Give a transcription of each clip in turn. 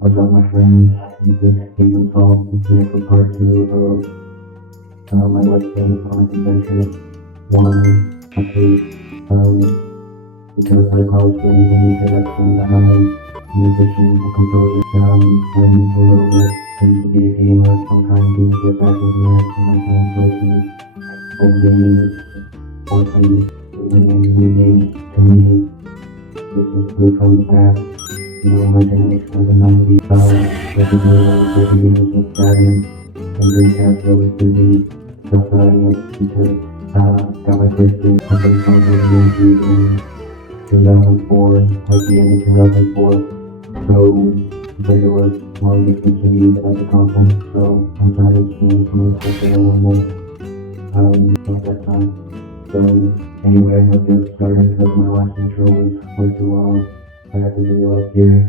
What's up, my friends? This is Casinopolis here for part 2 of my Let's Play Sonic Adventure 1 update. Because I caused anything direction behind musician and composer and a little bit. I used to be a gamer, so I'm trying to get back into it, and I'm trying to play old gaming or some new games to me. This is blue from the past. You know, my generation of the 90s, like a video games with Saturn and Dreamcast really busy. So I went to, got my first game company from Levee in 2004, like the end of 2004. So, there was long discontinued as a console, so I'm trying to explain some of the stuff that I want at that time. So, anyway, let's get started because my last intro was way too long. I have the video up here.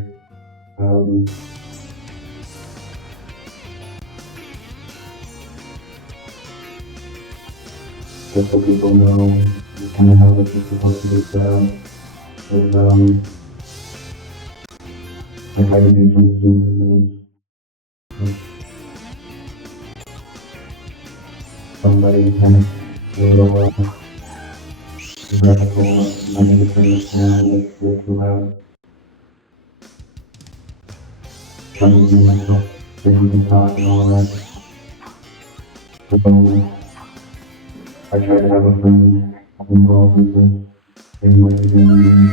Just so people know kind of how this is supposed to be set up. Is, I try to do some zoom things. Somebody kind of a little graphical. I need to turn this down. It's way too loud. Trying to do myself sing and talk and all that. So, I try to have a friend involved with this in what he's doing.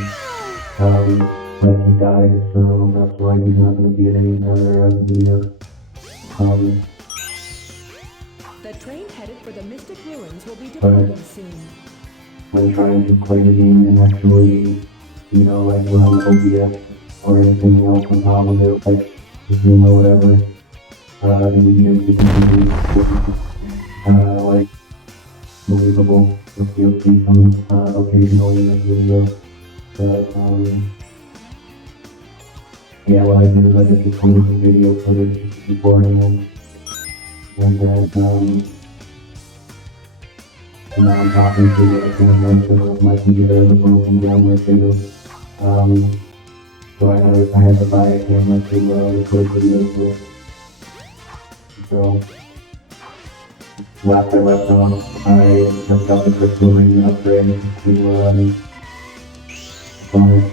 But he died, so that's why he's not going to be in any other videos. The train headed for the Mystic Ruins will be departing soon. I'm trying to play the game and actually, you know, like run OBS or anything else on top of it, like Zoom or whatever. And you can like believable if you'll see some occasionally in this video. But yeah, what I do is I just record the video footage beforehand, and then now I'm talking to a camera, so my computer has a broken camera too. So I had to buy a camera to record videos with. So last I left off, I just got the crystal ring upgrade to bonus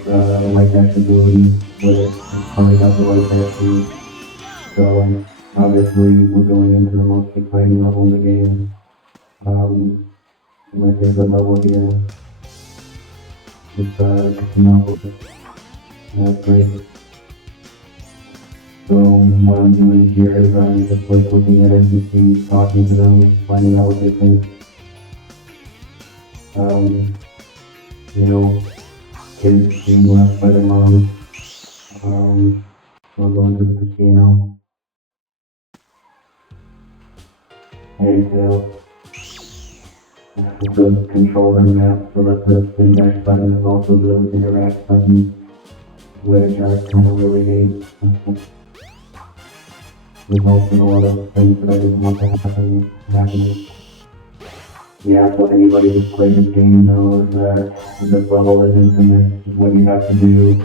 light dash ability with it. It's probably got the light dash too. So obviously we're going into the most exciting level in the game. My favorite level here. It's Casinopolis. That's great. So what I'm doing here is I'm just like looking at NPCs, talking to them, finding out what they think. You know, kids being left by their moms. We're going to the casino. And the controller map, so that the spin dash button is also the interact button, which I kind of really hate. Results in a lot of things that I didn't want to happen happening. Yeah, so anybody who's played this game knows that this level is infamous. What you have to do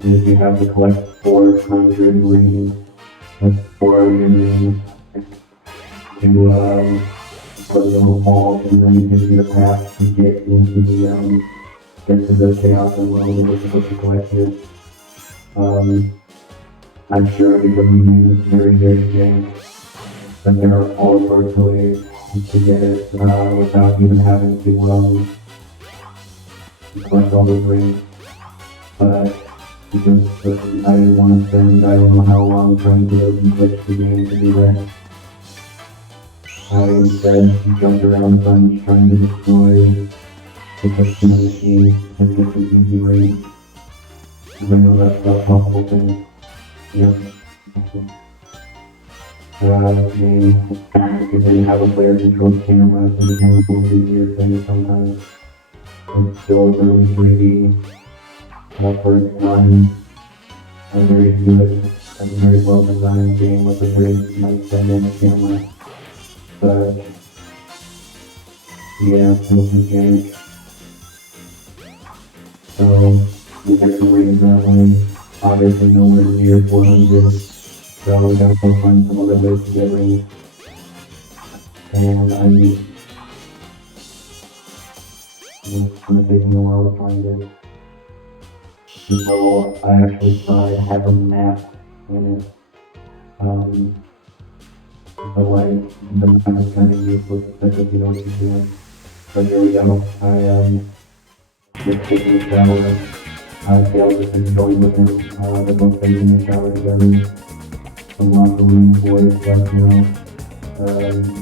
is you have to collect 400 rings. That's 400 rings to put a little ball, and then you can see the path to get into the get to the chaos and level that we're supposed to collect here. I'm sure because the game is very, very jank, that there are all sorts of ways to get it without even having to collect all those rings. But because I didn't want to spend I don't know how long trying to glitch the game to do that. I instead jumped around a bunch trying to destroy the customer machine and get some easy rings. I know that's not possible thing. Yeah. Game, because they have a player controlled camera, and it can be a weird thing sometimes. It's still really 3D. For its time, a very good and very well designed game with a very nice dynamic camera. But yeah, it's mostly jank. So we get some rings that way. obviously nowhere near 400, so we gotta go find some other ways to get rings. And it's gonna take me a while to find it. So I actually saw it have a map in it. So like the map is kind of useless, especially if you know what you're doing. So here we go. Just taking a shower. Dale just enjoying with him. They're both taking a shower together. Some locker room boys left now.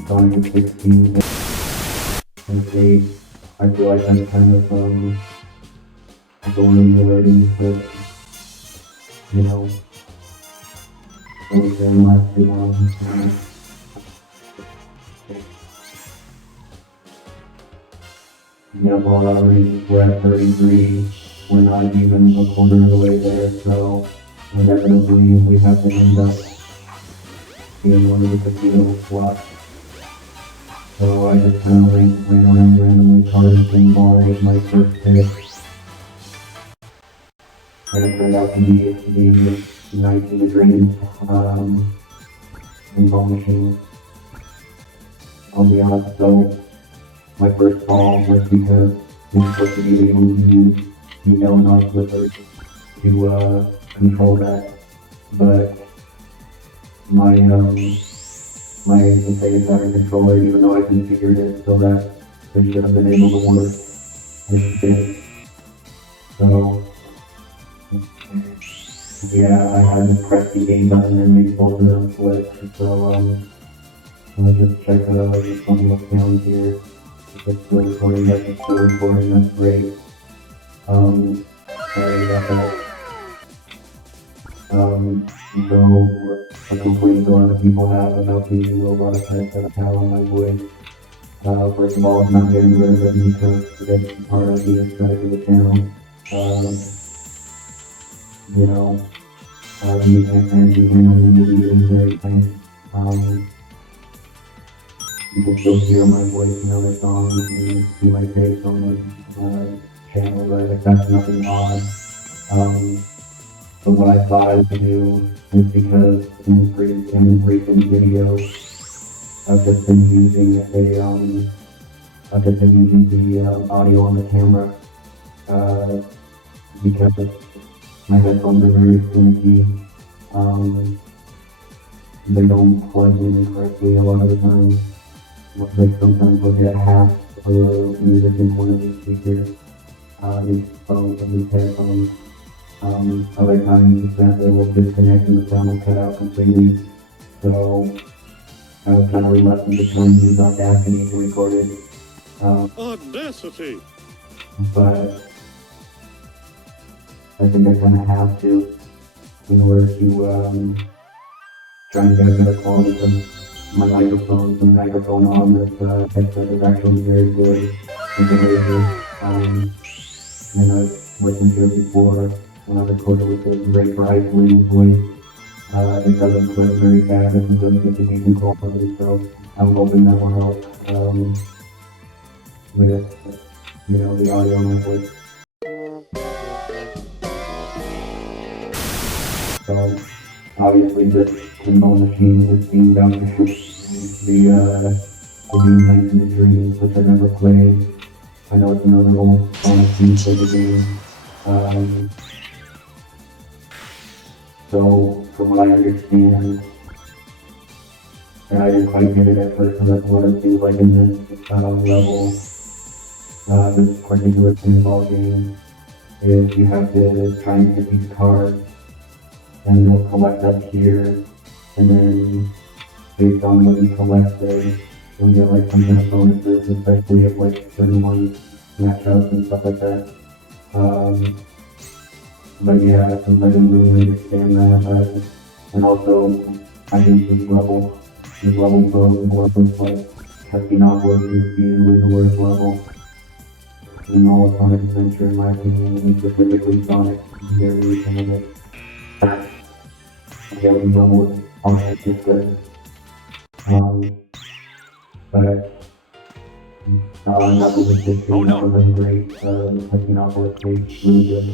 Going to 16 and 8. I feel like that's kind of going already, but you know, I was there last too long. Yeah, well, we're at 33. We're not even a quarter of the way there, so inevitably we have to end up in one of the casino slots. So I just kind of ran around randomly targeting ball with my first hit. And it turned out to be the 19 Dream pinball machine. I'll be honest, so my first ball was because you're supposed to be able to use the L&R flipper to control that. But my Sega Saturn controller, even though I configured it so that it should have been able to work, it didn't. So yeah, I had to press the A button and make both of them flip. So let me just check just one look down here. If it's still recording, yes, it's still recording, that's great. Sorry about that. So a complaint a lot of people have about the robot head that I have on my voice. First of all, I'm not getting rid of it because it's part of the aesthetic of the channel. You know, you can't be handling the videos and everything. You can still hear my voice in other songs and see my face on the channel, but if that's nothing odd. But what I thought I would do is because in recent videos, I've just been using the audio on the camera, because my headphones are very finicky. They don't plug in correctly a lot of the time. Like sometimes we'll get half of the music in one of these speakers, these phones and these headphones. Other times that they will disconnect and the sound will cut out completely. So I was kind of reluctant to try and use Audacity to record it. Audacity! But I think I kind of have to in order to try and get a better quality from my microphone. The microphone on this headset is actually very good. It's amazing. And I've listened to it before when I recorded with the great Bryce voice. It doesn't clip very fast, it doesn't get to be control quality, so I'm hoping that will help with, you know, the audio on my voice. So obviously this pinball machine is being down to the B-19 Dreams, which I never played. I know it's another old fun for the game. So from what I understand, and I didn't quite get it at first, and that's what it seems like in this level, this particular pinball game, is you have to try and get these cards, and they'll collect up here, and then based on what you collect there, you'll get like some net bonuses, especially if like certain ones match up and stuff like that. But yeah, since I didn't really understand that, and also I think this level looks like Casinopolis is easily the worst level in all of Sonic Adventure, in my opinion, and specifically Sonic variation of it. The other level is also just good. But not really good, not really great. Casinopolis is really good.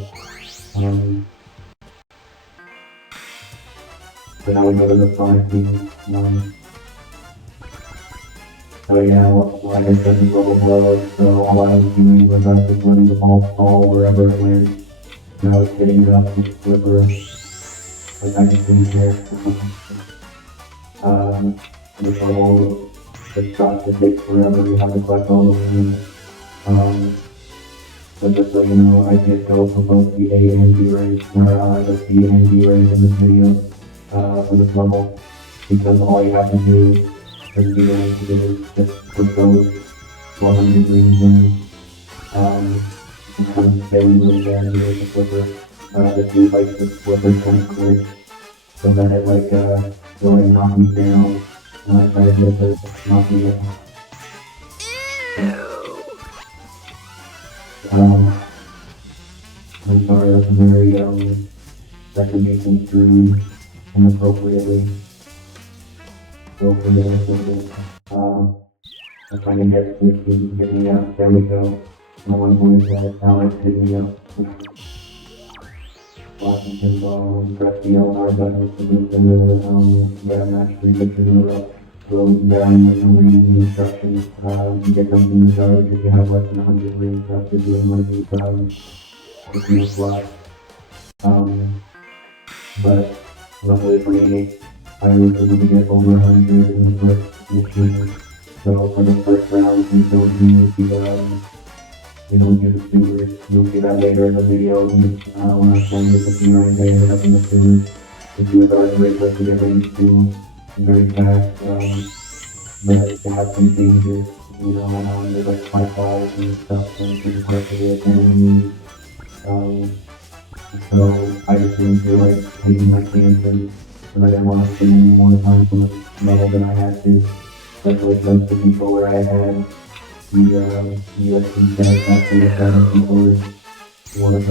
So now we go to the Sanity one. So yeah, like I said, it's overflowed, so all I was doing was I was just letting the ball fall wherever it went. And I was hitting it up with the flipper, like I just didn't care. The trouble, the shot that takes forever, you have to collect all the wins. But just so you know, I did go for both the A and B rank, or the C and B rank in this video, for this level, because all you have to do for the B rank is just put those 100 greens in, and spin with the flipper. If you like the flipper kind of quick, so that it really knock me down, and I try to get it to knock me down. I'm sorry, that's very, that could be construed inappropriately. So forgive us for this. I'm trying to get this to get me up. There we go. No one believes that. Alex hit me up. Washington ball, press the LR button to move the match 3 pictures in a row. So bearing with some reading the instructions, you get them in the garbage if you have less than 100 rings after doing one of these, slots. But luckily for me, I was able to get over 100 in the first mission. So for the first round, you don't need to, use the sewers. You'll see that later in the video. When I was playing with the C Rank, I ended up in the sewers. The sewers are a great place to get range too. Very fast, but they have some dangers, there's like fireballs and stuff, and you can have to get enemies. So I just enjoyed taking my chances, but I didn't want to spend any more time on the level than I had to, especially since the controller I had, the USB satisfaction with that controller was,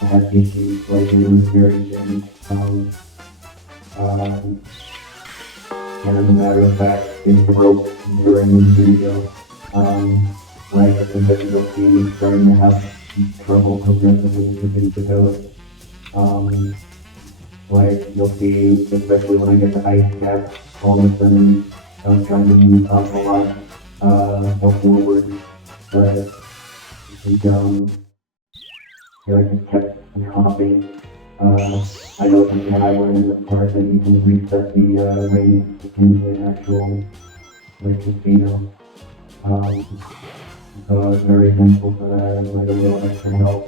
I had issues, like it was very thin. And as a matter of fact, it broke during this video. Like I said, that you'll see me starting to have trouble progressively with the code. Like you'll see, especially when I get the ice cap, all of a sudden I was trying to move up a lot, go forward, but I just kept hopping. I know something I learned in this part that you can reset the range in the actual casino. So I was very thankful for that and a little extra help.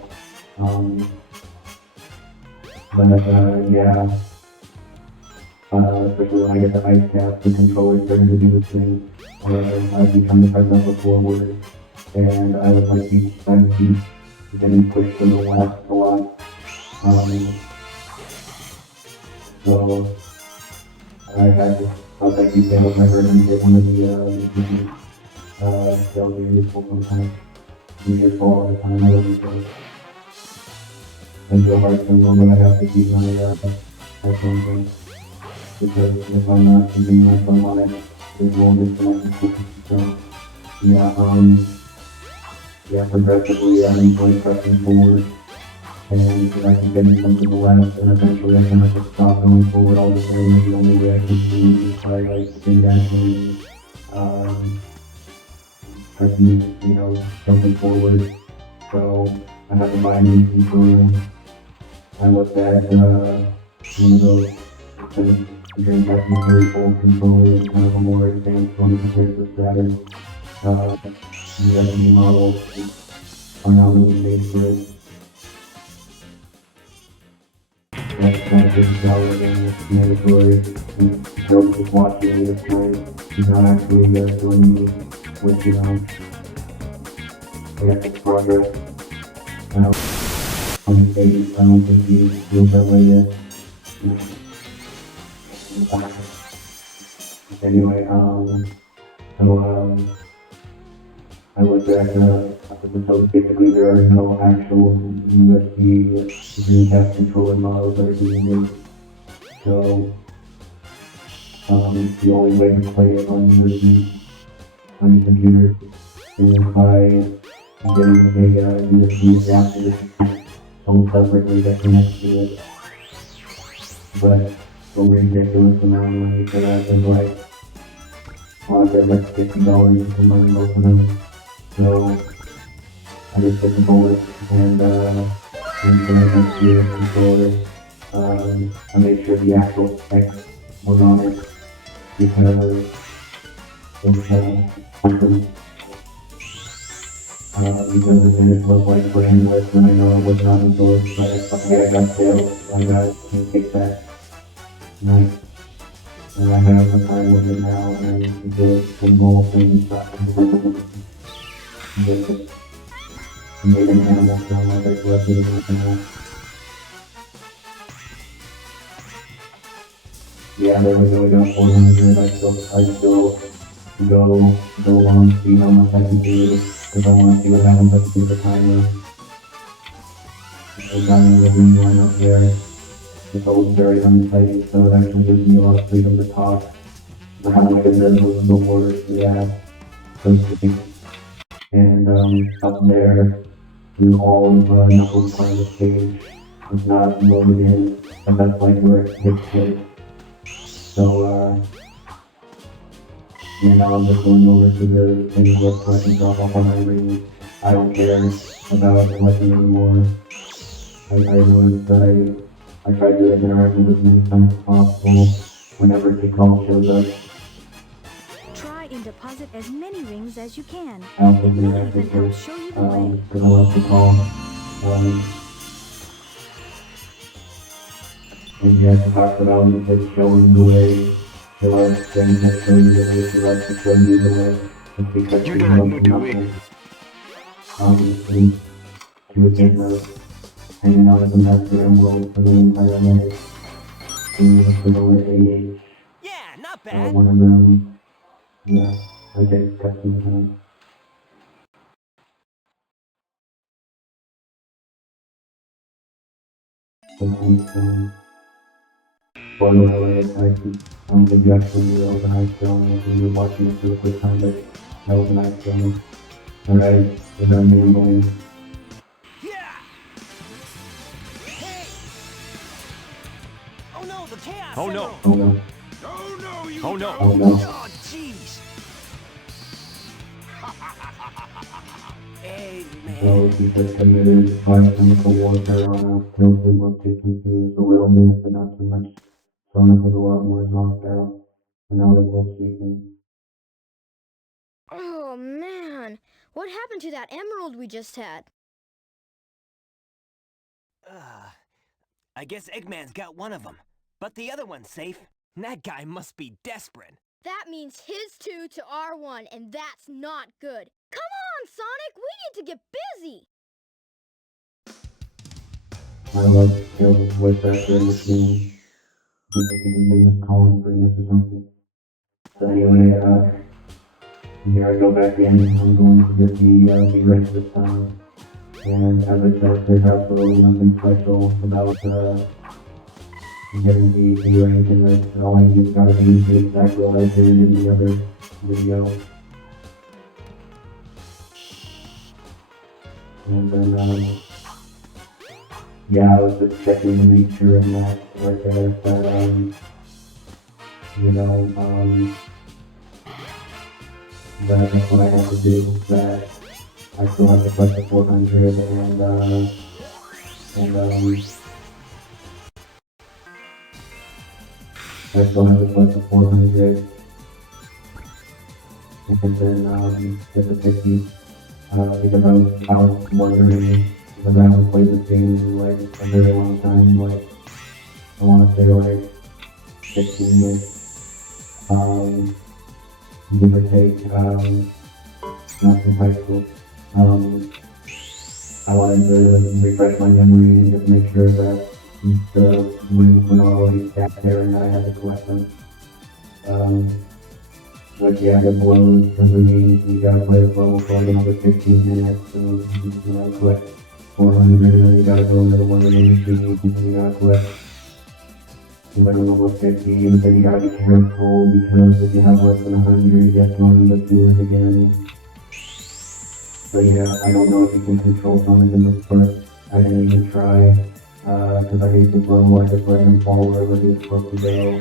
Yeah, especially when I get the ice cap, the controller starting to do this thing where I'd be trying to press up forward, and I was like getting pushed to the left a lot. So I felt like you failed my version and did one of the failure useful sometimes. You just fall all the time. I love it. It's so hard when I have to keep my headphones in, because if I'm not keeping my phone on it, it won't disconnect. So yeah, progressively I enjoy pressing forward. And I can get into the left, and eventually I can just stop going forward all the way. And the only way I can do is by stay back and pressing, jumping forward. So I have to buy a new controller. I looked at one of those again, that's a very old controller. It's kind of a more advanced one compared to the Saturn. The Levee model are now really made for it. That's just how it's mandatory. Joe is watching me this time. He's not actually joining me, which, I got this progress. I don't think he feels that way yet. Anyway, I looked at so basically there are no actual USB Dreamcast controller models that are being made. So the only way to play it on USB on your computer is by getting a USB adapter sold separately that connects to it. But a ridiculous amount of money for that. There's like, well, I get like $50 into money both of them. So I just took the bullet and put it next to the controller. I made sure the actual specs was on it because it's something because it didn't look like brand new, and I know it was not endorsed, but I got sales, so I got to take that. Nice. And I have the time with it now, and the goal thing just made an animal sound like I collected it with an yeah, there we go, we got 400, I still go on, see how much I can do, because I want to see what happens at the timer. I got another green line up there. It's always very untight, so it actually gives me a lot of freedom to talk. I have like a middle of the words we have, so to speak. And up there, through all of Knuckles' part of the stage, it's not loaded in, and that's like where it hits it. So, now I'm just going over to the thing real quick and drop off on my ring. I don't care about collecting anymore. I try to interact with as many times as possible whenever Kickoff shows up. Try and deposit as many rings as you can. I also It do may that even help because show you the way. I like Kickoff. And he has talked about just showing the way. He loves things that show you the way. He loves to show you the way. It's because he loves Knuckles. Obviously, he was getting those hanging out at the master emerald for the entire night. And he was for the late Yeah, not bad. one of them, yeah, I did cut some time. Sometimes, spoiler alert, I don't think you actually knew that was an ice stone when you were watching it for the first time, but that was an ice stone. Alright, we're done being going. Yeah. Hey. Oh no, the chaos. Oh no. Emerald. Oh no, Oh no, you Oh no. don't. oh no. Oh jeez. Hey So man. he just committed biochemical warfare on us, totally looked to confuse a little bit, but not too much. Sonic was a lot more knocked out, and now they're both speaking. Oh man, what happened to that emerald we just had? I guess Eggman's got one of them, but the other one's safe. That guy must be desperate. That means his 2 to our 1, and that's not good. Come on, Sonic, we need to get busy. I love skills voice actor in this game. He's making the name calling for this or something. So anyway, here I go back in. I'm going to get the B Rank this time. And as I said, there's absolutely nothing special about getting the B Rank in this. All I just gotta do is do exactly what I did in the other video. And then, yeah, I was just checking to make sure in that right there that, that's what I have to do, that I still have to collect the 400 and I still have to collect the 400 and then, get the 50, because I was wondering, because I haven't played this game in like a very long time, like, I want to say like 15 years, give or take, not from high school. I wanted to refresh my memory and just make sure that the rings were not already stacked there and that I had to collect them. But yeah, the blows doesn't mean you gotta play the level for like another 15 minutes, so you gotta collect 400, and then you gotta go into the one of the machines, and then you gotta collect like level 50, and then you gotta be careful because if you have less than 100, you have to go into the sewers again. So yeah, I don't know if you can control Sonic in this part. I didn't even try. because I hate the flow, I just let him fall wherever he was supposed to go.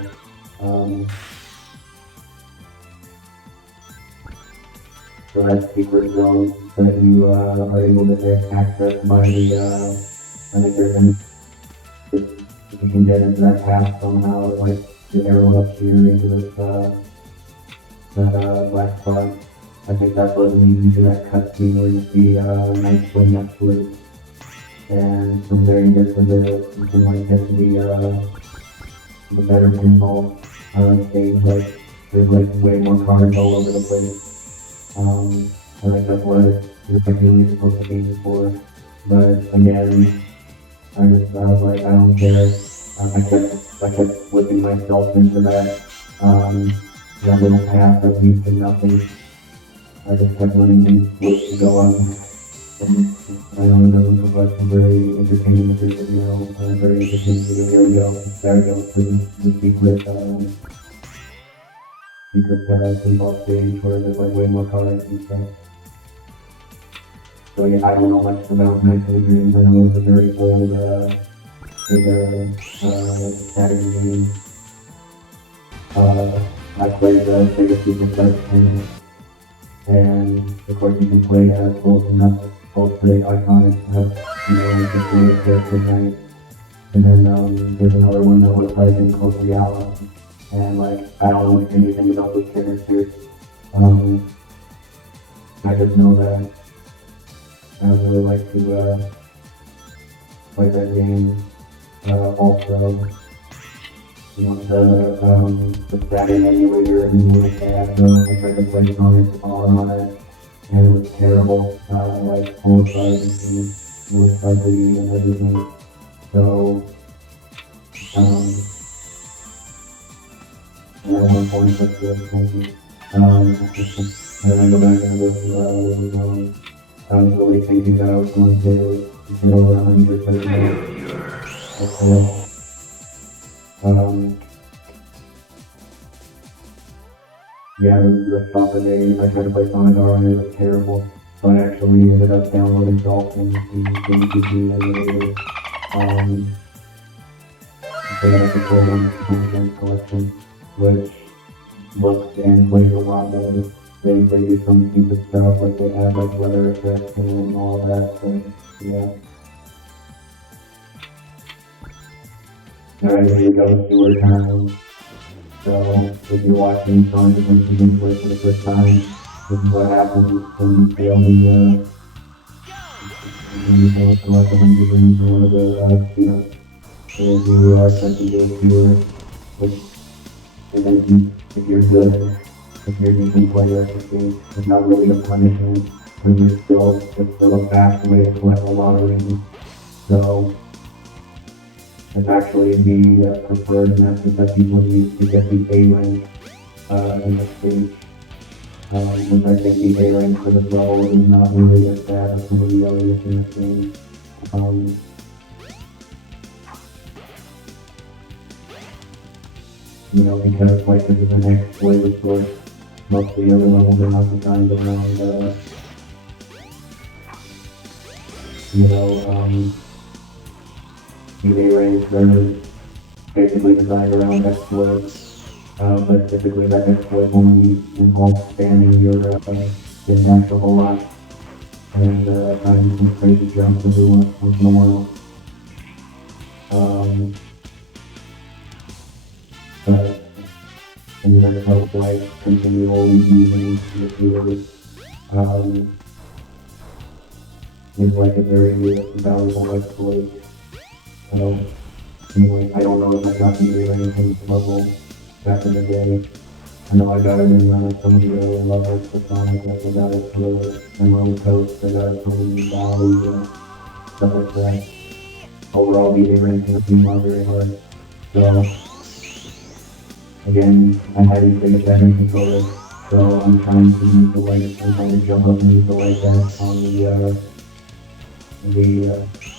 So that secret zone that you are able to get access by the Griffin. If you can get into that path somehow, like the arrow up here into this black spot. I think that's what leads you to that cutscene where you see Night Swing next to it. And from there you get to you can like get to the better pinball stage. Like there's like way more cards all over the place. I think that's what you're particularly supposed to aim for. But again, I was like, I don't care. I kept flipping myself into that little path that leads to nothing. I just kept letting things flip to go up. And I know it doesn't look like a very entertaining video, very interesting video. Here we go. There we go. The secret pinball stage where there's like way more cards and stuff. So yeah, I don't know much about Night of the Dreams. I know it's a very old, Saturday game. I played the Sega Super Slice and of course you can play as both the iconic, you can play as Character Night. And then there's another one that was like in Close Reality. And like, I don't know anything about those characters. I just know that I would really like to play that game. Also, you know, the Saturn emulator and like that, I tried to play on it, and it was terrible. Like, full of bugs and it was ugly and everything. So, and at one point, that's good, thank you. And then I go back and look, I was really thinking that I was going to get over 100, but yeah, the Soccer Day, I tried to play Sonic R and it was terrible. So I actually ended up downloading Dolphin, the PC emulator. So that I could play on the Game Collection, which looks and plays a lot better. They do some stupid stuff, like they add like weather effects and all that, so yeah. Alright, here we go, tour time. So, if you're watching Sonic Adventure gameplay for the first time, this is what happens when you fail the, when you fail to select the 100 rings in one of the, casinos. So if you are sent to do a tour, which, and then if you're good, if you're a decent player, it's not really a punishment, but it's still a fast way to collect a lot of rings. So, it's actually the preferred method that people use to get the A rank in this stage. Which I think the A rank for this level is not really as bad as some of the others in this game. You know, because like this is the next flavor source. Most of the other levels are not designed around, you know, the A ranks are basically designed around exploits, but typically that exploit only involves spamming your dash a whole lot, and having some crazy jumps every once in a while. But and that's how like continually using the viewers is like a very valuable exploit. So anyway, I don't know if I got the A rank in this level back in the day. I know I got it in some of the early levels for Sonic, I got it for Emerald Coast, I got it from Valley, stuff like that. Overall, the A rank in the team are very hard. So again, I had to take a second controller, so I'm trying to use the light, I'm trying to jump up and use the light gas on the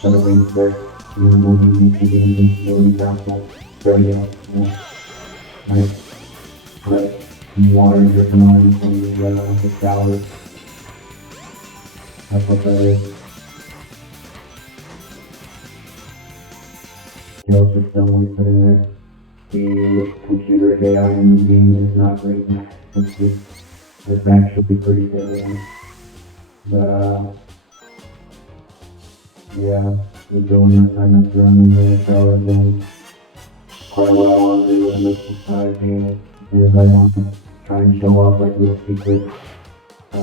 other rings there. You know, moving into the invincibility capsule. There we go. Yeah. Nice. Right. Water dripping on from the shower. That's what that is. details are still only put in there. The computer AI in the game is not great. It's actually pretty good. But, yeah, we're going to kind of run in the shower thing. Quite a while I want to do in this society is I want to try and show off like little secrets to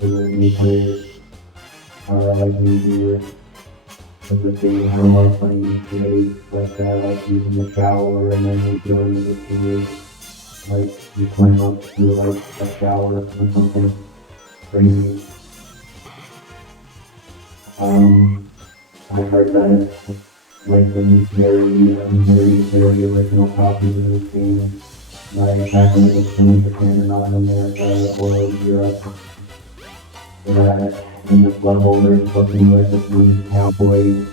the new players or like new viewers. Because if they have a lot of funny today, like like using the shower and then you go into the sewer, like you climb up through like a shower or something crazy. I heard that like the very original copies of this game, like back when it was filmed in Japan and America or Europe, that in this level there's something where this new cowboy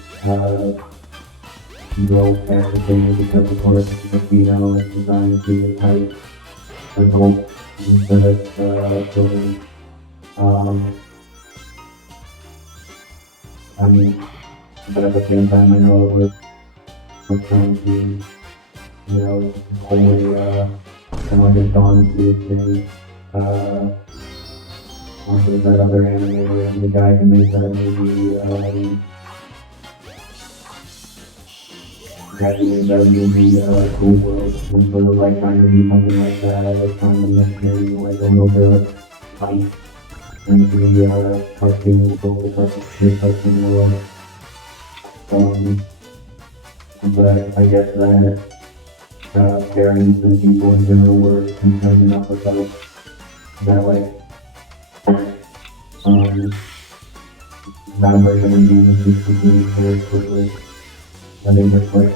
drove past the thing because of course the casino is designed to be a tight circle instead of building. I mean, but at the same time I know it was trying to, you know, wholly kind of like a Dawn Food thing. Also that other animator and the guy who made that movie, Cool World, and sort of like trying to do something like that, like trying to mix in like a little bit of fight and the cartoon world. But I guess that parents and people in general were concerned enough about that, like, that version of the game is completely very quickly. I think it's like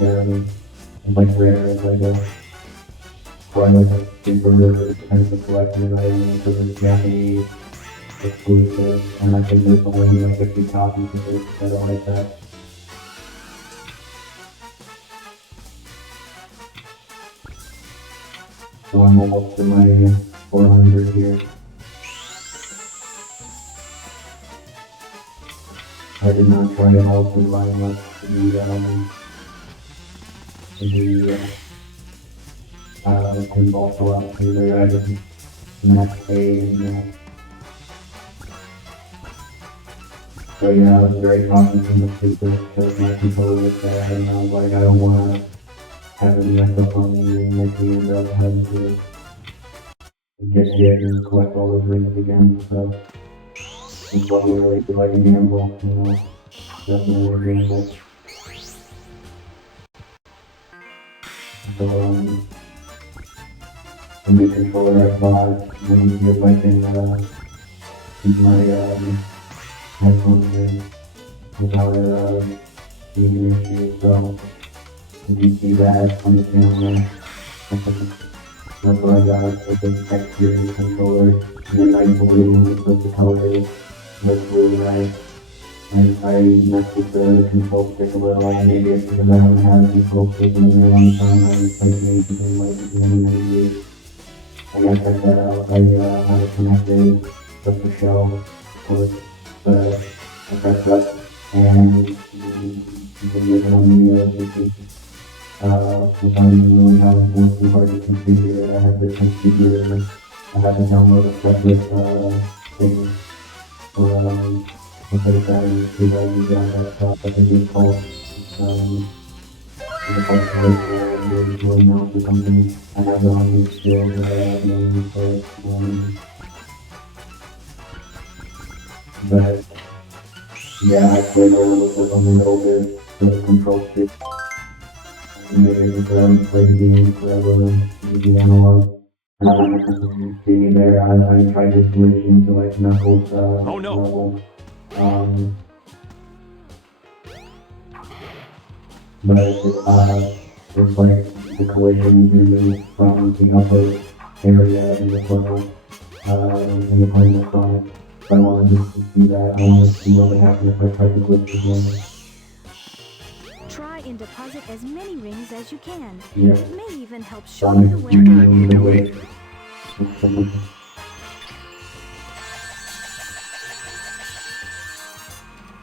rare as like a quite a super expensive collection item because it's Japanese exclusive, and I think there's only like a few copies of it that are like that. So I'm almost to my 400 here. I did not try at all to line up the pinball swap either. I just max A and so yeah, I was very cautious in the secret because my controller was bad and I was like, I don't want to have it mess up on me and make me end up having to get hit and collect all those rings again. So it's what we really feel like a gamble, you know, definitely a gamble. So the new controller I bought, let me see if I can keep my headphones in without it being an issue. So if you see that on the camera, that's what I got with the X series controller. And I blue with the colors look really nice. I messed with the control stick a little, maybe it's because I haven't had a control stick in a long time. I replaced it in like many years. I got checked that out. I had it connected just to show, of course, but I pressed up and the video on the without even knowing how it was too hard to configure it. I had to configure it. I had to download a separate thing for because that is the desktop. I think it's called the corporation is really now the company. I have it on these skills mainly for but yeah, I played a little bit on the older the control stick. Maybe because I haven't played games forever with the analog. See there, I tried to switch into like Knuckles Oh no. level. But it's like the collision moving from the upper area in the level when you're playing with Sonic. So I wanted to see that. I wanted to see what would happen if I tried to glitch again. Try and deposit as many rings as you can. Yeah. It may even help show you Sonic, the way. you're gonna need to wait.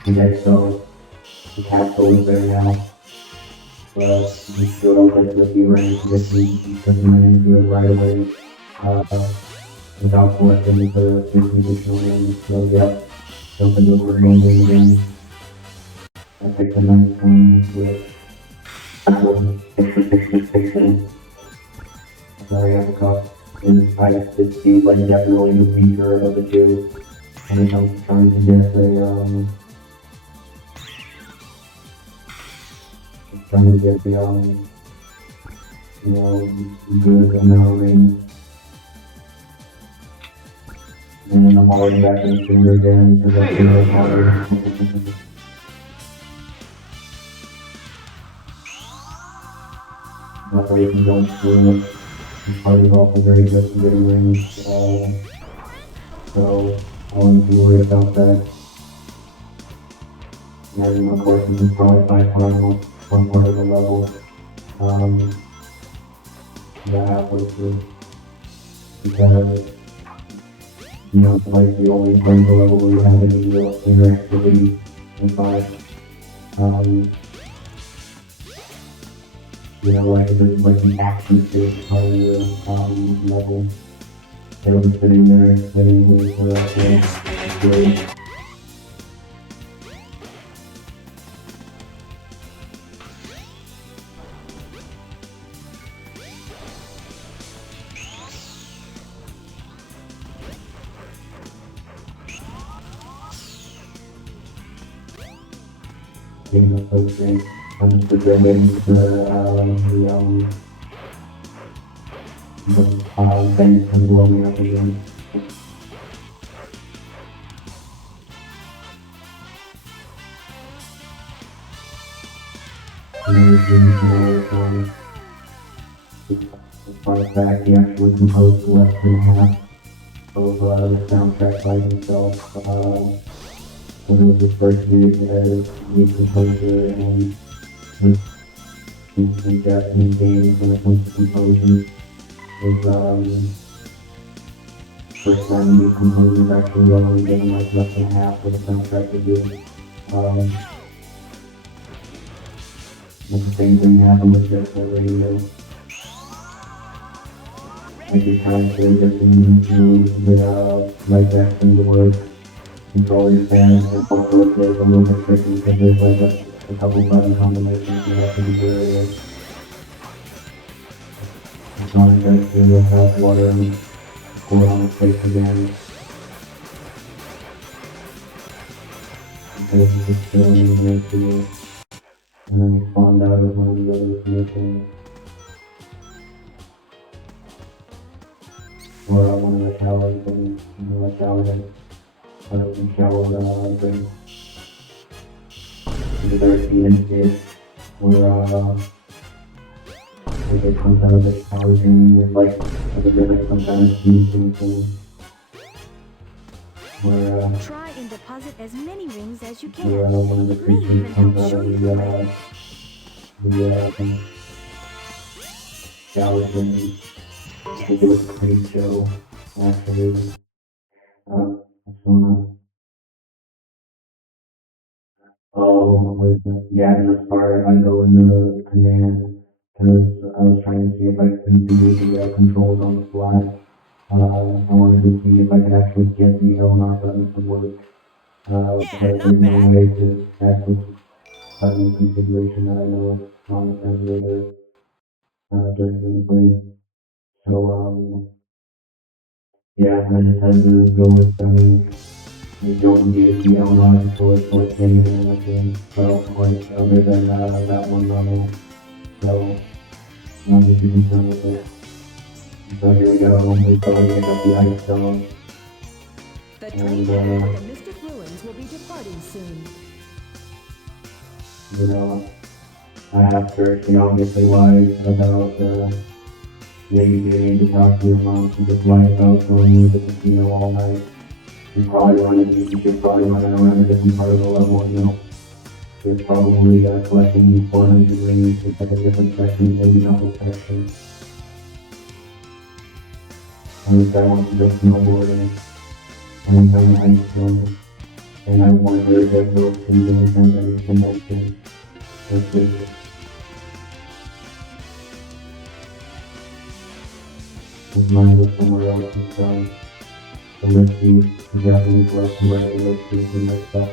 Okay, so the capsule is there now. but you still get the B rank if you put them into it right away, without collecting the 50 additional rings. So yeah, jumping over gambling again. I picked a nice one with extra. Sorry, I forgot. I did see like definitely the weaker of the two when it comes to trying to get the you know, good amount of rings. And I'm already back in the finger again because I feel like harder. Not that we can go through it. This party's also very good for getting rings, so I wouldn't be worried about that. And then of course this is probably by far one part of the level. Yeah, halfway through. Because, you know, it's like the only part of the level where you have any real interactivity inside. You know, like there's like an action stage part of the level. They were sitting there sitting with great. Posting the vents and blowing up again. As far as fact, he actually composed less than half of the soundtrack by himself. When it was his first year as lead composer, and his Japanese games when it comes to composing. His first time lead composers actually only getting like less than half of the soundtrack to do. And the same thing happened with just the radio. Like you're trying to get the right action to work. Control your fans and also there's a little bit tricky because there's like a couple button combinations you have to be good with. It's not just to have water and pour it on the plate again. Because it's still easy to do. And then you spawned out of one of the other missions. Or one of the showers things, the shower head. I don't shower thing. The 13 kid where it comes out of the shower thing with like a bit of some kind of seasoning thing. Where Try and deposit as many rings as you can. where one of the It may creatures even comes help out show of you the the way. shower thing. I think it was a pretty show actually. So, yeah, in this part, I go in the command because I was trying to see if I could do the controls on the fly. I wanted to see if I could actually get the L-Knock button to work. Yeah, But not there's no bad. way to actually button configuration that I know on the emulator during gameplay. So, yeah, I just had to go with you don't use the online tool for any in the game, so like other than that one level. So now you can done with it. So here we go, we probably pick up the ice stone. The train headed for the Mystic Ruins will be departing soon. You know, I have searched the obviously wise about maybe getting to talk to your mom. She just lied about going to the casino all night. She's probably running around a different part of the level, you know. There's probably collecting 400 rings with like a different section, maybe not a section. At least I want to go snowboarding and go ice storm. And I wonder if those two doing something connection. Let's see. his mind was somewhere else and so the risky Japanese lesson where they go to the next up.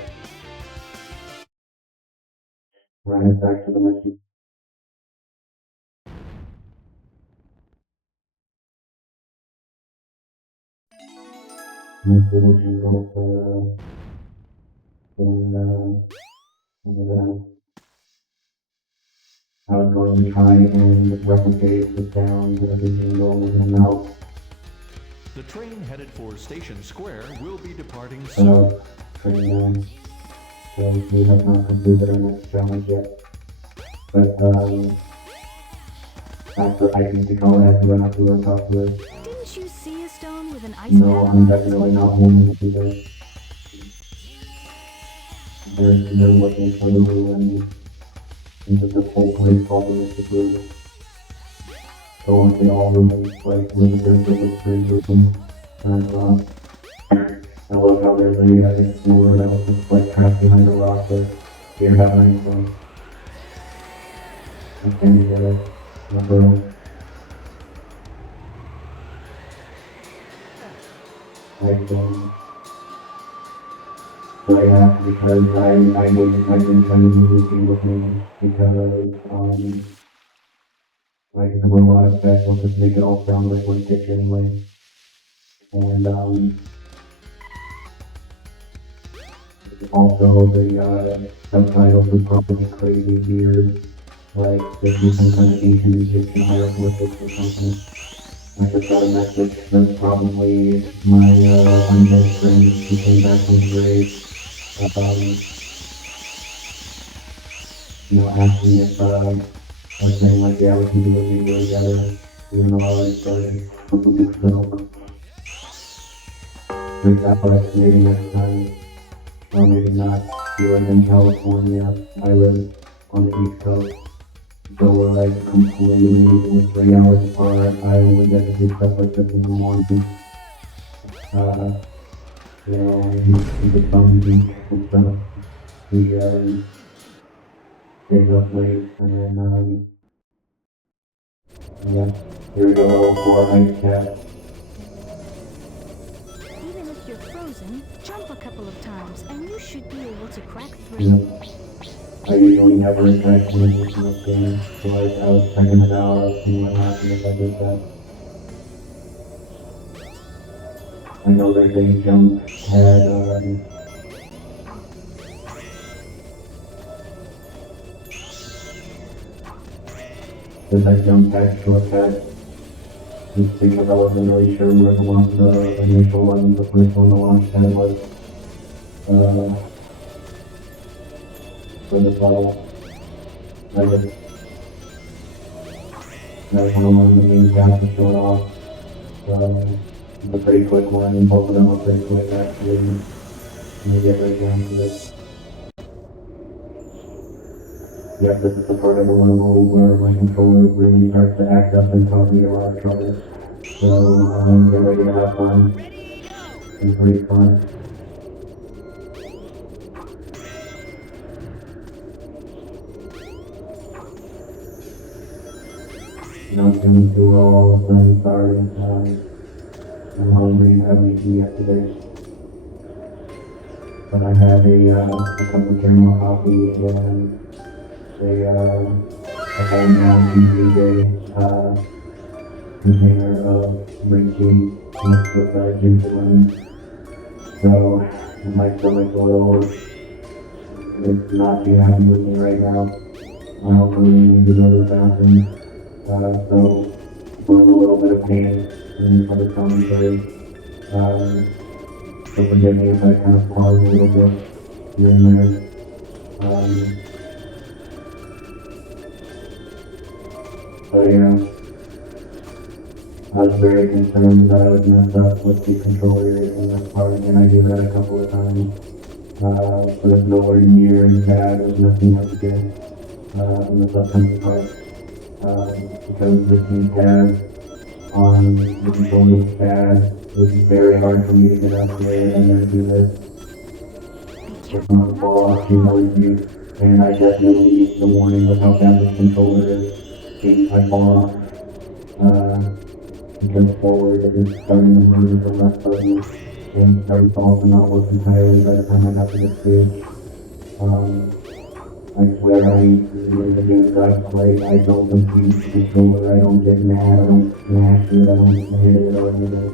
Ran it back to the risky. Nice little jingle for I was going to try and replicate the sound of the jingle within the house. The train headed for Station Square will be departing So, soon. train guys. So we have not completed our next challenge yet. But after I need to go ahead and run up to her talk to her. Didn't you see a stone with an ice No, pad I'm on it? definitely not holding it because they're looking for the room and the whole place called the Mystic Room. So once they all remain like limited to the three room and I love how there's a explorer that was just like trapped behind a rock but here having some I can't get it. My girl. So yeah, because I didn't try to do anything with me because like the robot effect will just make it all sound like one pitch anyway. And also the subtitles would probably be crazy weird. Like there'd be some kind of ancient Egyptian hieroglyphics or something. I just got a message from probably my undead friend who came back from the grave. Asking if I was saying like, yeah, we can do a video together, even though I already started. So, break that bike maybe next time, or maybe not. You live in California, I live on the East Coast. So we're like completely with 3 hours apart. I only get to do stuff like this when I want to. We get some beach and stuff. We stay up late and then yeah, here we go for ice cat. Even if you're frozen, jump a couple of times and you should be able to crack through. Yep. I usually never interact with this kind of game, so like I was checking it out, I was seeing what happened if I did that. I know there's a jump pad, there's a jump pad short pad. Just because I wasn't really sure where the initial one, the first one the launch pad was, for the bottle. I just, that was one of the games got to show it off. It's a pretty quick one, and both of them were pretty quick actually. Let me get right down to this. Yeah, this is the part of the level where my controller really starts to act up and cause me a lot of trouble. So, get ready to have fun. It's pretty fun. Not doing too well all of a sudden, sorry. I'm hungry and haven't eaten yet today. But I had a cup of caramel coffee and a whole now day container of green tea mixed with ginger lemon. So my stomach's a little, it's not too happy with me right now. I also really need to go to the bathroom. So I'm a little bit of pain for the commentary. So forgive me if I kind of pause a little bit here and there. But yeah, I was very concerned that I would mess up with the controller in this part, and I do that a couple of times. But it's nowhere near as bad as messing up again in the subsequent part. Because this new tab on the controller is bad, it was very hard for me to get up there and then do this. It's not the fall off too noisy, and I definitely need the warning of how bad this controller is in case I fall off. jump forward and just starting to move the left button and started also not working entirely by the time I got to the stage. I swear in the games that I play, I don't confuse the controller, I don't get mad, I don't smash it, I don't hit it or anything.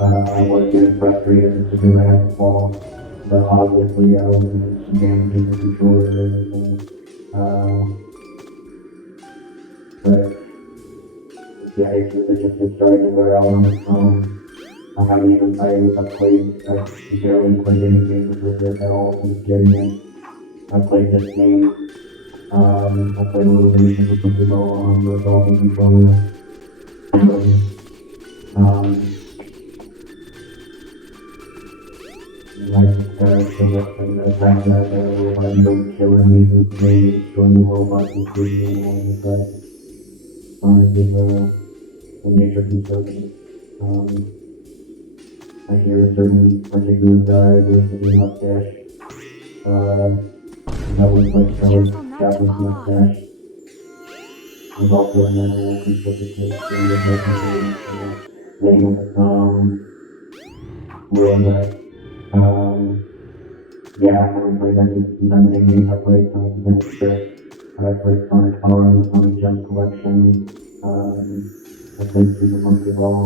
I was getting frustrated because I had to fall, but obviously I wasn't damaging the controller or anything. But yeah, it's just starting to wear out on its own. I haven't even, I barely played any games with it at all since getting it. I played this game, I played a little bit of Super on the Dolphin controller. The fact that the robot don't kill me, they destroy the robots and free me and all that. Sonic is a nature conservative. I hear a certain particular guy with a mustache. That was Japanese mustache. Was also an animal conservative. Yeah, I haven't played that many games. I played Sonic Adventure. I played Sonic Power and Sonic Jump Collection. I played Super Monkey Ball.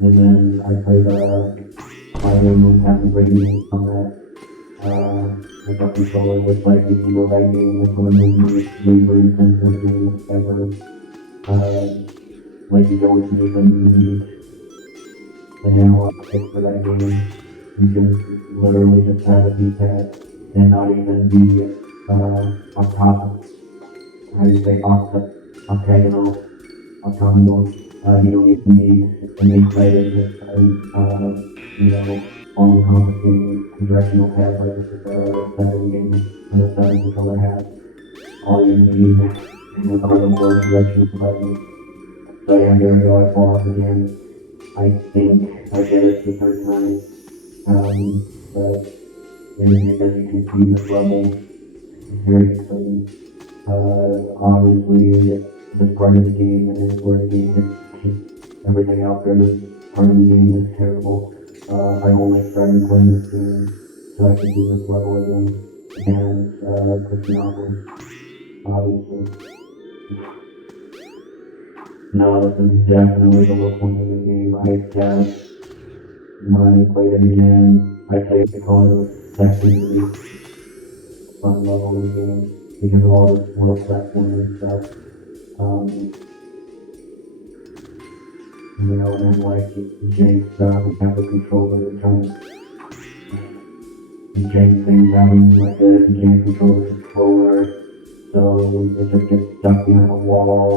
And then I played Fire Moon Captain Brady on that. With that controller, which like if you know that game, it's one of the most labor-intensive games ever. Like you don't even need the analog stick for that game. You can literally just have a D-pad and not even be on top. How do you say octagonal? You don't even need to make players on complicated directional pads like the 7 game and the 7 controller has. All you need is all the more directional buttons. So yeah, there we go, I fall off again. I think I get it the third time. But and as you can see, this level is very clean. Obviously, this part of the game and where the game is everything out there. This part of the game is terrible. I only started playing this game so I could do this level again. And Casinopolis, obviously. No, this is definitely the low point of the game. I guess when I played it again, I say to call it a technically fun level of the game because of all this world platforming and stuff. And like jank stuff and have the controller trying to jank things out like this and can't control the controller, so it just gets stuck behind a wall,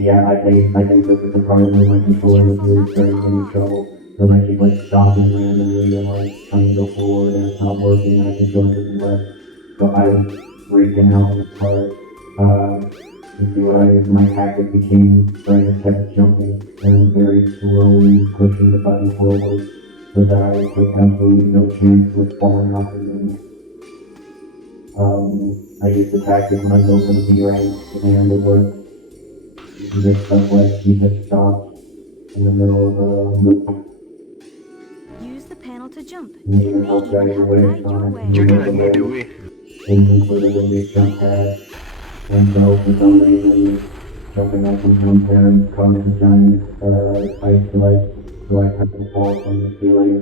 Yeah, I think this is the part where my controller is really starting to get in trouble. So I keep stopping randomly and trying to go forward and it's not working and I can go to the left. So I was freaking out on this part. You see what my tactic became, so I just kept jumping and very slowly pushing the button forward so that I took absolutely no chance with falling off again. I used the tactic when I go for the B Rank and it worked. You just stuff you just stop in the middle of a loop. Use the panel to jump. You It can may help even guide your help way, guide your Sonic. way. You're gonna need to wait. Included in the jump pad. And so for some reason, jumping up from jump pad caused a giant ice so I had to fall from the ceiling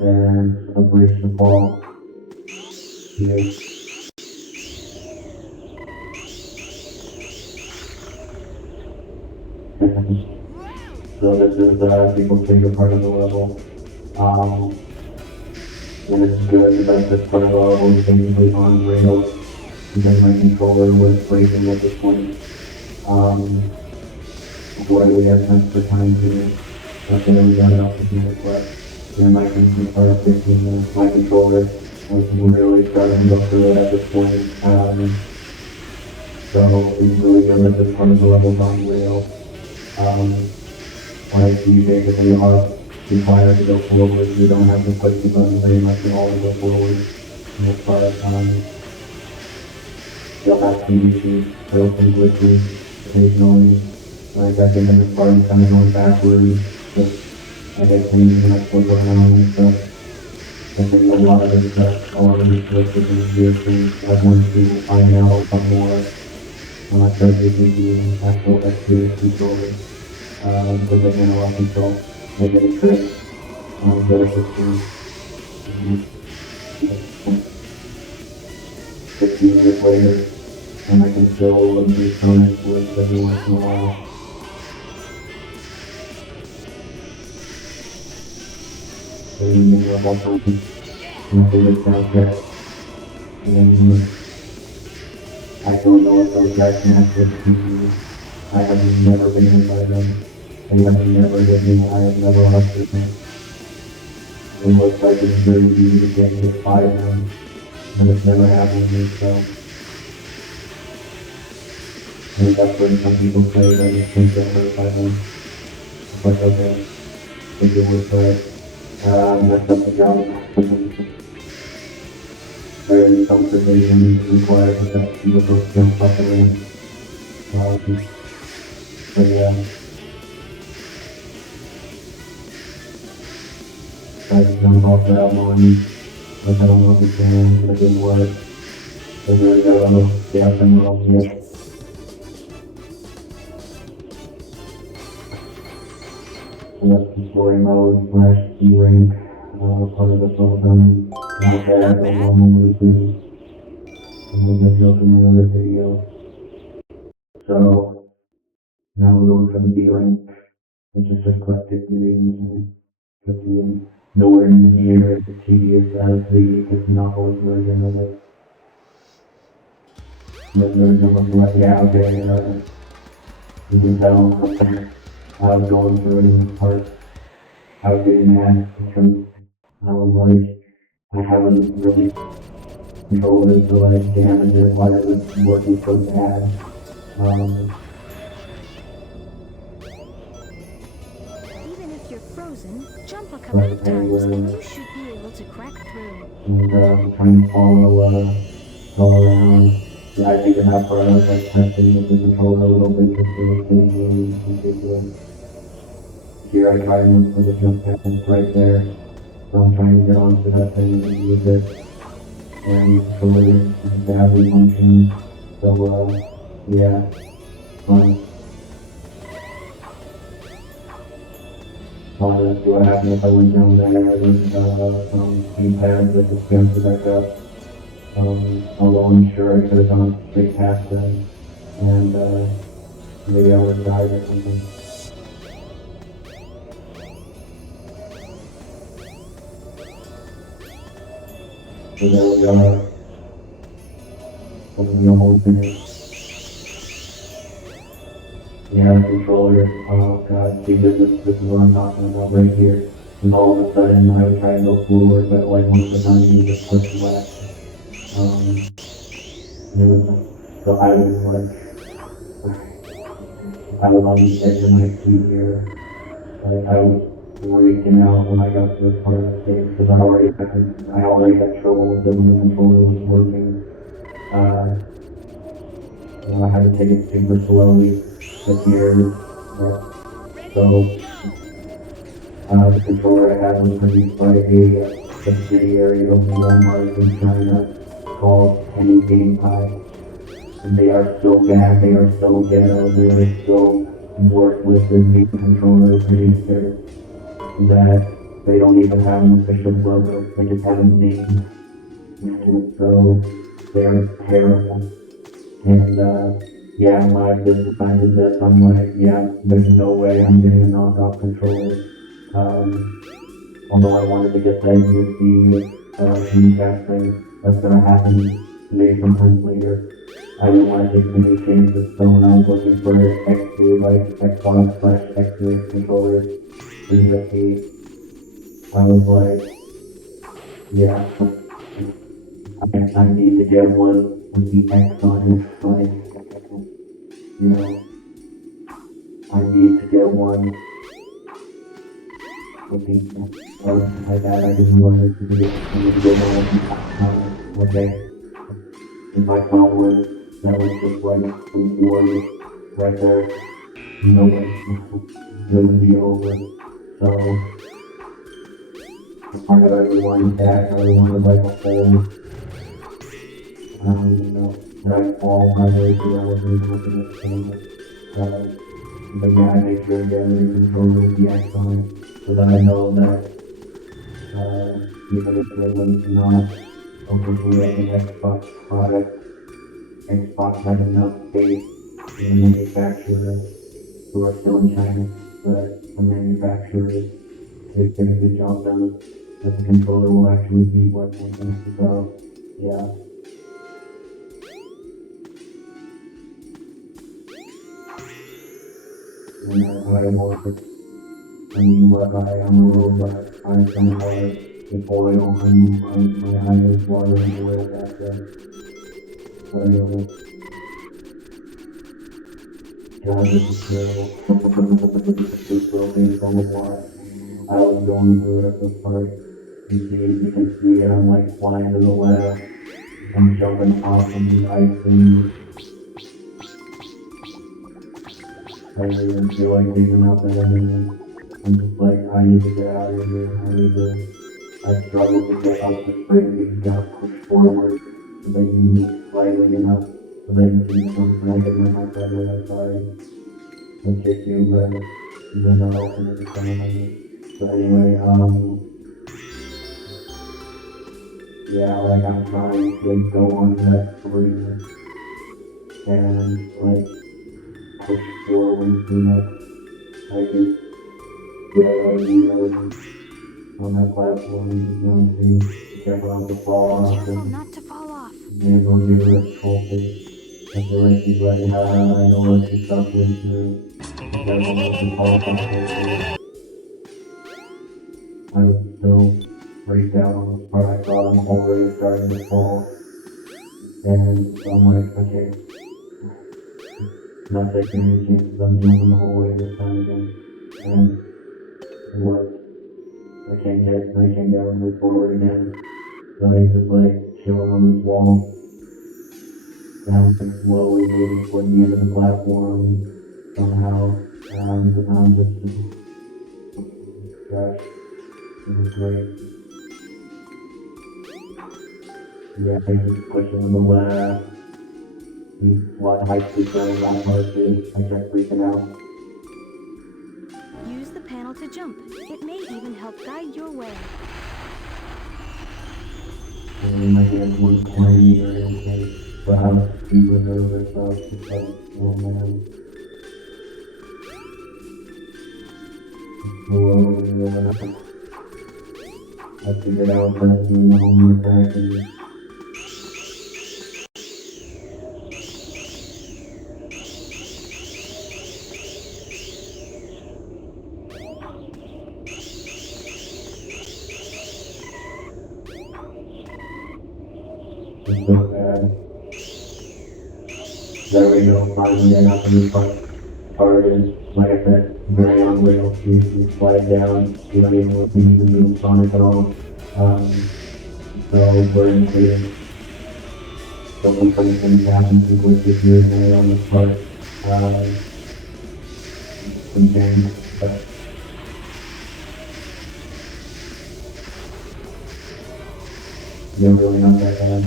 and a bridge to fall. Here. So this is people's favorite part of the level. And it's good because this part of the level is basically on rails because my controller was breaking at this point. Before I would have sense for time to okay, we got it off the unit left. And my controller fixing my controller was really starting to go through it at this point. So it's really good that this part of the level is on rails. Like you basically are required to go forward, you don't have to push the button very much at all to go forward in this part. Still have some issues, still some glitches, occasionally. Like I think I'm just starting kind of going backwards, but I get things and I still go around and stuff. I think a lot of this stuff, a lot of these glitches and weird things, I want to find out some more. When I start using the actual experience controller, with the analog control, I get a trick, better system. 15 years later, and I can still do Sonic with every once in a while. So you can go back on my favorite soundtrack. And I don't know if those guys can actually see. I have never been hit by them. They have never hit me. I have never 100%. It looks like it's very easy to get hit by them. And it's never happened to me, so I think that's when some people say that it's been hurt by them. It's like, okay, I think it was messed up the job. Very self-provision required that people don't jump up and but yeah. I just jump off that one. Like I don't know if it can, but it didn't work. So there we go. Yeah, I'm wrong here. And that's the story mode / C Rank. Part of the program. Not bad, but normal loses. And then the joke in my other video. So now we're going for the B Rank, which is just collective readings and nowhere near the tedious as the Casinopolis version of it. The version was like, yeah, okay, you can tell I was going through it in this part. I was getting mad because I was like, I haven't really controlled it to like damage it while it was working so bad. Even if you're frozen, jump a couple of times and you should be able to crack through. And trying to follow around. Yeah, I think in that part I was like testing with the controller a little bit just to see ridiculous. Here I try and look for the jump pad right there. So I'm trying to get onto that thing and use it. And the controller is badly functioning. So yeah. Let's see what happened if I went down there with some keypads that just jumped back up. Although I'm sure I could have gone straight past them and maybe I would have died or something. So there we go. Open the whole thing. Yeah, the controller. Oh god, see this is what I'm talking about right here. And all of a sudden I would try to go forward, but like once the time you just push left. So I was like, I was on the edge of my seat here. Like I was freaking out when I got to this part of the stage because I already had trouble with it when the controller was working. I had to take it super slowly this year. So the controller I had was produced by a subsidiary of Walmart in China called Penny Game Pie. And they are so bad, they are so ghetto, they are so worthless as game controller producer that they don't even have an official logo, they just have a name. And so they're terrible. And yeah, my business decided this. I'm like, yeah, there's no way I'm getting a knockoff controller. Although I wanted to get that USB feedback thing, that's gonna happen maybe sometime later. I didn't want to take any chances, so when I was looking for X2, like Xbox / X controllers for USB, I was like, yeah, I need to get one with the X on it, like, you know, I need to get one with the like that. I just wanted to get one. Okay, and my phone was that was just right next to the door, right there. No way, it would be over. So, I got everyone back, everyone was like a whole, you know, like all my way through, I wasn't able to this thing. But yeah, I make sure to get every controller the excellent, so that I know that, even if it was not officially an Xbox product, Xbox has enough space in the manufacturers who are still in China, but the manufacturers is getting the job done, that the controller will actually be working. So, yeah. And I don't know if it's, I mean, what I am a robot, I somehow deploy on my eyes water into it after. So anyway, yeah, this is terrible. This building from a lot. I was going through it at the park. You can see it, I'm like flying to the left. I'm jumping off of the ice and I don't even feel like taking out the anything. I'm just like, I need to get out of here. I struggle to get up the spring because you gotta push forward so that you move slightly enough so that you can jump right in my brother. I'm sorry. I'll kick you, but you're not open at the time. So anyway, yeah, like I'm trying to go on that spring and like push forward so that I can get on that platform, you know what I'm saying? Careful not to fall off. Careful not to fall off. Maybe we'll give her a trophy. I feel like she's like, I know what she's suffering through. Careful not to fall off. I was so freaked out on this part. I thought I'm already starting to fall. And so I'm like, okay, not taking any chances. I'm jumping the whole way this time again. And it worked. I can't get her to move forward again. So I just like chilling on this wall. And I'm just slowly moving toward the end of the platform somehow. And I'm just gosh, it was great. Yeah, I just pushing on the left. These high speed turns on horses. I kept freaking out. Use the panel to jump. It may even help guide your way. And in my head was 20 meters okay. But I was super nervous. I was just like, oh man. Whoa. I figured out that doing the homework back and it's so bad. There we go, finally I got to this part is, like I said, very unreal. You slide down, you don't even look into the move Sonic at all. So we're into so one funny thing happens with this movement on this part. Some change, but they're really not that bad.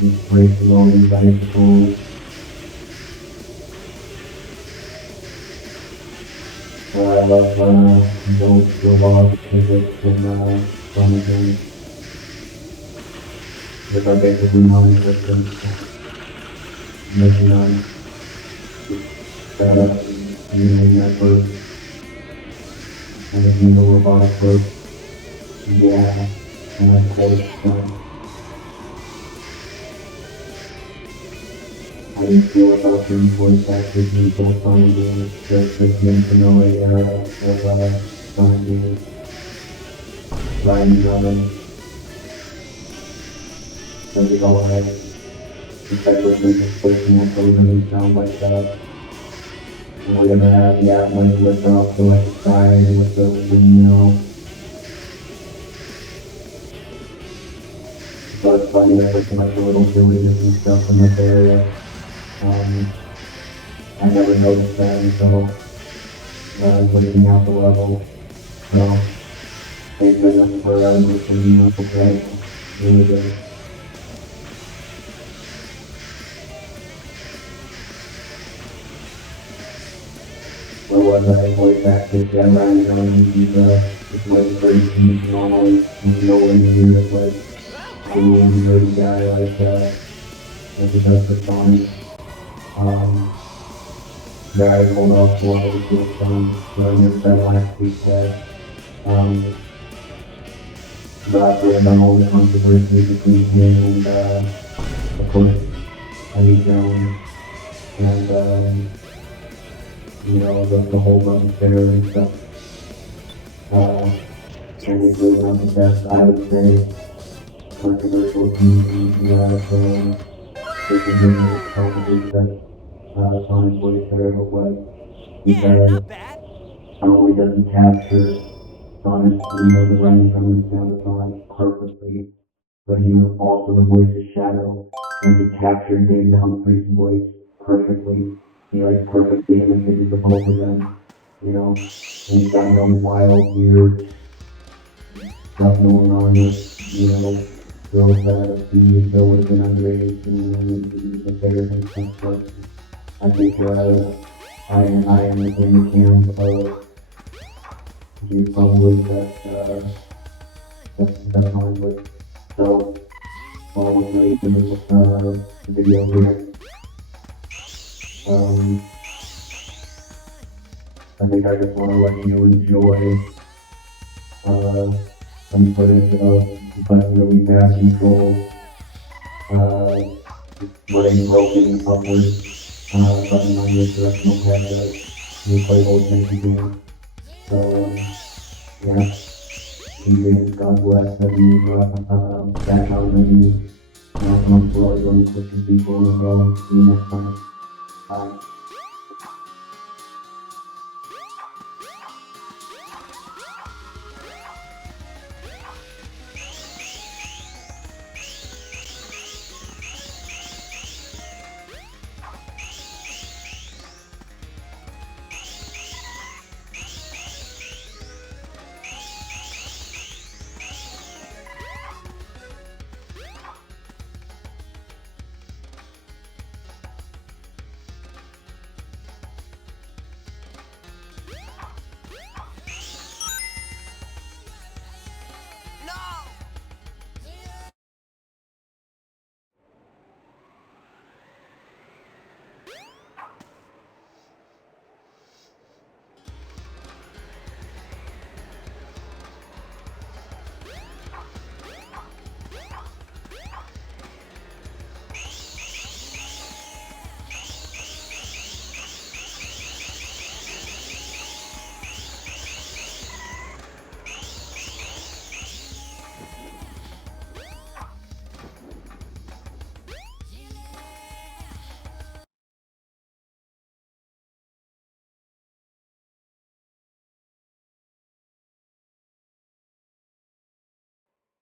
Just breaking all these bicycles. I love those robots physics and fun games. Which are basically non-existent. Mission on setup using network and a single robotic group. Yeah, and of course, how do you feel about your voice actors in both fun games? Just getting to know a era of fun games. Ryan Drummond. Does it alright? Especially since it's personal programming sound like that. And we're gonna have, yeah, when you lift off the left side with the windmill But finding like little villages and stuff in this area. I never noticed that until looking out the level. So, thank goodness for listening to the play. Really good. Where was I? Voice actor, yeah, Ryan Jones, he's way crazy, he's normally, he's nowhere near this, like, cool and dirty guy, like he does for Sonic. Yeah, I pulled off a lot of the cool stuff, I missed that last week, but after all the controversy between him and, of course, Eddie Jones, and, you know, the whole run fair and stuff. And he's really one of the best, I would say, controversial comedians we have, so this is really probably the best Sonic voice there ever was. Yeah, Because not bad. not only does he capture Sonic, you know, the running from the sound of Sonic perfectly, but he was also the voice of Shadow, and he captured David Humphrey's voice perfectly. He like perfectly imitated the both of them, you know, and he's got no wild, weird stuff going on with, you know, girls that he still was an underage and the bears and stuff, but I think I am in the camp of he's probably that's my voice. So, while we're making this video here, I think I just want to let you enjoy some footage of playing really bad control, running broken upwards, button on your directional pad that you play old Sanity games. So, yeah, games, God bless, back out maybe, I'm slowly going to push people as well. See you next time. Bye.